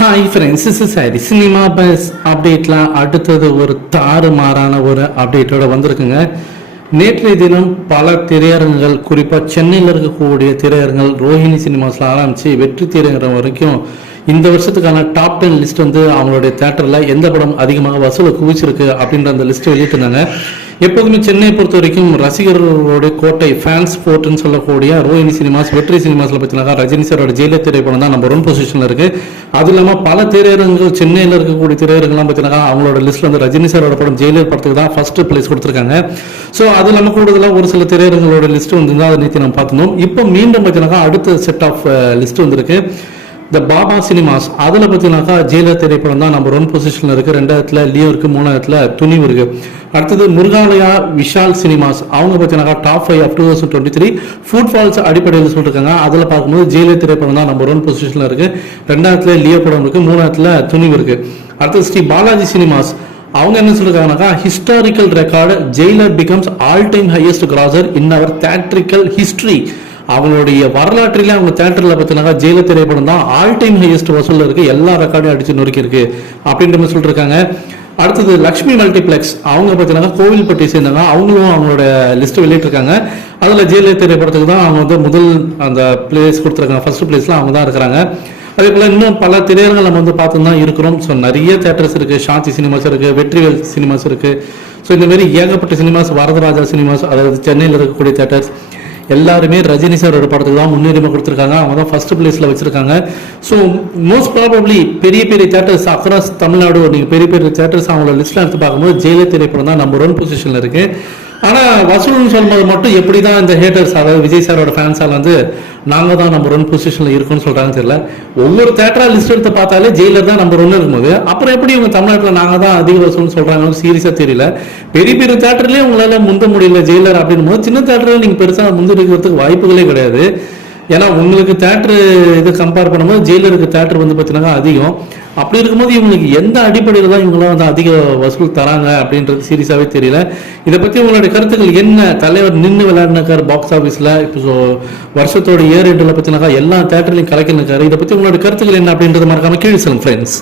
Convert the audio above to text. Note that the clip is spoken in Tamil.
Hi friends is sorry cinema buzz அப்டேட்லாம் அடுத்தது ஒரு தாறு மாறான ஒரு அப்டேட்டோட வந்திருக்குங்க. நேற்றைய தினம் பல திரையரங்குகள் குறிப்பாக சென்னையில் இருக்கக்கூடிய திரையரங்குகள் ரோஹிணி சினிமாஸில் ஆரம்பித்து வெற்றி திரையரங்கம் வரைக்கும் இந்த வருஷத்துக்கான டாப் டென் லிஸ்ட் வந்து அவங்களுடைய தேட்டரில் எந்த படம் அதிகமாக வசூலை குவிச்சிருக்கு அப்படின்ற அந்த லிஸ்ட்டை வெளியிட்டிருந்தாங்க. எப்போதுமே சென்னையை பொறுத்த வரைக்கும் ரசிகர்களுடைய கோட்டை ஃபேன்ஸ் ஃபோர்ட்னு சொல்லக்கூடிய ரோஹிணி சினிமாஸ் வெற்றி சினிமாஸில் பார்த்தீங்கன்னா ரஜினி சாரோட ஜெயில திரைப்படம் தான் நம்பர் ஒன் பொசிஷனில் இருக்குது அது இல்லாமல் பல திரையரங்குகள் சென்னையில் இருக்கக்கூடிய திரையரங்குலாம் பார்த்தீங்கன்னா அவங்களோட லிஸ்ட்டில் வந்து ரஜினி சாரோட படம் ஜெயிலர் படத்துக்கு தான் ஃபர்ஸ்ட் பிளேஸ் கொடுத்துருக்காங்க. ஸோ அது இல்லாமல் கூடுதலாக ஒரு சில திரையரங்களோட லிஸ்ட் வந்து அதை நேற்று நம்ம பார்த்துருந்தோம். இப்போ மீண்டும் பார்த்தீங்கன்னா அடுத்த செட் ஆஃப் லிஸ்ட் வந்திருக்கு. இந்த பாபா சினிமாஸ் அதில் பார்த்தீங்கன்னாக்கா ஜெயிலர் திரைப்படம் தான் நம்பர் ஒன் பொசிஷனில் இருக்குது ரெண்டாயிரத்தில் லியோ இருக்குது மூணாயிரத்தில் துணிவு இருக்குது அடுத்தது முருகாலயா விஷால் சினிமாஸ் அவங்க பார்த்தீங்கன்னாக்கா top five of two thousand twenty three footfalls அடிப்படையில் சொல்லியிருக்காங்க அதில் பார்க்கும்போது ஜெயிலர் திரைப்படம் தான் நம்பர் ஒன் பொசிஷனில் இருக்குது ரெண்டாயிரத்தில் லியோ படம் இருக்குது மூணாயிரத்தில் துணிவு இருக்குது அடுத்தது ஸ்ரீ பாலாஜி சினிமாஸ் அவங்க என்ன சொல்லியிருக்காங்கனாக்கா historical record Jailer becomes all time highest grosser in our theatrical history அவங்களுடைய வரலாற்றிலே அவங்க தேட்டரில் பார்த்தீங்கன்னா ஜெயில திரைப்படம் தான் ஆல் டைம் ஹையஸ்ட் வசூலில் இருக்கு. எல்லா ரெக்கார்டையும் அடிச்சு நொறுக்கியிருக்கு அப்படின்ற மாதிரி சொல்லிருக்காங்க. அடுத்தது லக்ஷ்மி மல்டிப்ளெக்ஸ் அவங்க பார்த்தீங்கன்னா கோவில்பட்டி சேர்ந்தாங்க அவங்களும் அவங்களோட லிஸ்ட் வெளியிட்டிருக்காங்க. அதில் ஜெயில திரைப்படத்துக்கு தான் அவங்க வந்து முதல் அந்த பிளேஸ் கொடுத்துருக்காங்க. ஃபர்ஸ்ட் பிளேஸ்ல அவங்க தான் இருக்கிறாங்க. அதே போல் இன்னும் பல திரையரங்கள் நம்ம வந்து பார்த்து தான் இருக்கிறோம். ஸோ நிறைய தேட்டர்ஸ் இருக்குது சாந்தி சினிமாஸ் இருக்குது வெற்றிவேல் சினிமாஸ் இருக்குது ஸோ இந்த மாதிரி ஏகப்பட்ட சினிமாஸ் வரதராஜா சினிமாஸ் அதாவது சென்னையில் இருக்கக்கூடிய தேட்டர்ஸ் எல்லாருமே ரஜினி சாரோட படத்துக்கு தான் முன்னுரிமை கொடுத்துருக்காங்க. அவங்க தான் ஃபர்ஸ்ட் பிளேஸில் வச்சிருக்காங்க. ஸோ மோஸ்ட் ப்ராபப்ளி பெரிய பெரிய தேட்டர்ஸ் அக்ராஸ் தமிழ்நாடு நீங்கள் பெரிய பெரிய தேட்டர்ஸ் அவங்களோட லிஸ்ட்டில் எடுத்து பார்க்கும்போது ஜெயில திரைப்படம் தான் நம்பர் ஒன் பொசிஷனில் இருக்குது ஆனால் வசூல்னு சொல்லும்போது மட்டும் எப்படி தான் இந்த ஹேட்டர்ஸ் அதாவது விஜய் சாரோட ஃபேன்ஸால் வந்து நாங்கள் தான் நம்பர் ஒன் பொசிஷனில் இருக்கோம்னு சொல்கிறாங்க தெரியல. ஒவ்வொரு தேட்டராக லிஸ்ட் எடுத்து பார்த்தாலே ஜெயிலர் தான் நம்பர் ஒன்று இருக்கும்போது அப்புறம் எப்படி இவங்க தமிழ்நாட்டில் நாங்கள் தான் அதிக வசூல்னு சொல்கிறாங்கன்னு சீரியஸாக தெரியல. பெரிய பெரிய தேட்டர்லேயே உங்களால் முந்த முடியல ஜெயிலர் அப்படின்னும் போது சின்ன தேட்டரில் நீங்கள் பெருசாக முந்திருக்கிறதுக்கு வாய்ப்புகளே கிடையாது. ஏன்னா உங்களுக்கு தேட்டரு இது கம்பேர் பண்ணும்போது ஜெயிலருக்கு தேட்டர் வந்து பார்த்தீங்கன்னா அதிகம். அப்படி இருக்கும்போது இவங்களுக்கு எந்த அடிப்படையில் தான் இவங்களாம் வந்து அதிக வசூல் தராங்க அப்படின்றது சீரியஸாகவே தெரியல. இதை பற்றி உங்களுடைய கருத்துக்கள் என்ன? தலைவர் நின்று விளையாடினாக்கார் பாக்ஸ் ஆஃபீஸில் இப்போ ஸோ வருஷத்தோட இயர் எண்டில் பார்த்தீங்கன்னாக்கா எல்லா தேட்டர்லையும் கலைக்கணுக்காரு இதை பற்றி உங்களுடைய கருத்துக்கள் என்ன அப்படின்றத மறக்காமல் கீழே சொல்லுங்க ஃப்ரெண்ட்ஸ்